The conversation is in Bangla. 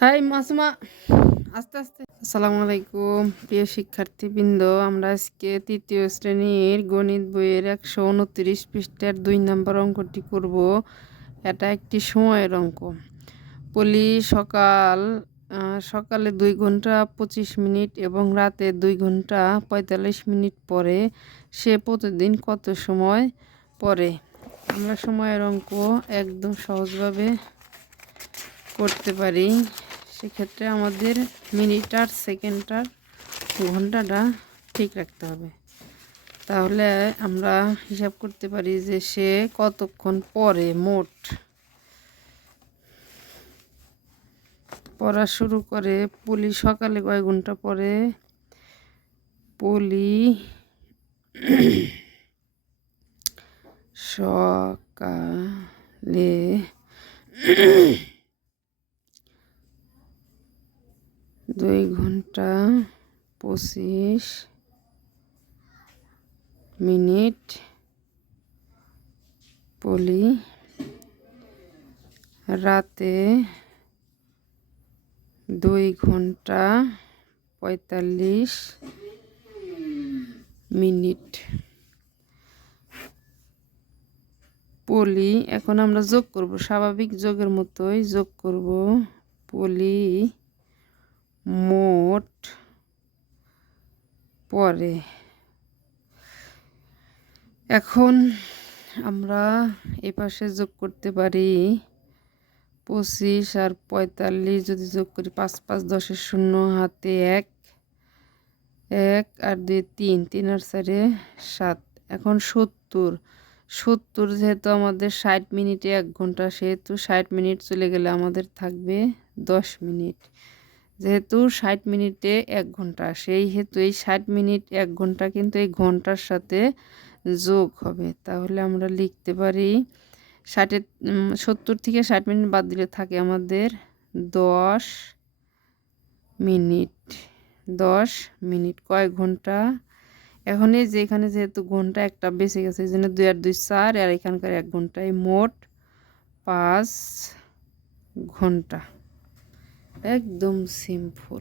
হাই মাসুমা, আস্তে আস্তে। আসসালামু আলাইকুম প্রিয় শিক্ষার্থীবৃন্দ, আমরা আজকে তৃতীয় শ্রেণীর গণিত বইয়ের 129 পৃষ্ঠার 2 নম্বর অঙ্কটি করব। এটা একটি সময়ের অঙ্ক। পলি সকালে 2 ঘন্টা 25 মিনিট এবং রাতে 2 ঘন্টা 45 মিনিট পরে সে প্রতিদিন কত সময় পড়ে। আমরা সময়ের অঙ্ক একদম সহজভাবে করতে পারি। সেক্ষেত্রে আমাদের মিনিট আর সেকেন্ড আর ঘন্টাটা ঠিক রাখতে হবে। তাহলে আমরা হিসাব করতে পারি যে সে কতক্ষণ পরে মোট পড়া শুরু করে। পলি সকালে কয় ঘন্টা পরে? পলি সকালে 2 ঘন্টা 25 মিনিট পলি রাতে 2 ঘন্টা 45 মিনিট পলি। এখন আমরা যোগ করব, স্বাভাবিক যোগের মতোই যোগ করব। পলি মোট পরে। এখন আমরা এ পাশে যোগ করতে পারি 25 আর 45 যদি যোগ করি 5 5 10 0 হাতে 1 1 আর 2 3 3 আর 4 7। এখন 70 যেহেতু আমাদের 60 মিনিটে 1 ঘন্টা, সেহেতু 60 মিনিট চলে গেলে আমাদের থাকবে 10 মিনিট। যেহেতু 60 মিনিটে 1 ঘন্টা, সেই হেতু এই 60 মিনিট 1 ঘন্টা কিন্তু এই ঘন্টার সাথে যোগ হবে। তাহলে আমরা লিখতে পারি 70 থেকে 60 মিনিট বাদ দিলে থাকে আমাদের 10 মিনিট। 10 মিনিট কয় ঘন্টা? এখন এই যে এখানে যেহেতু ঘন্টা একটা বেঁচে গেছে, এই জন্য 2 আর 2 4, আর এখানকার 1 ঘন্টায় মোট 5 ঘন্টা। একদম সিম্পল।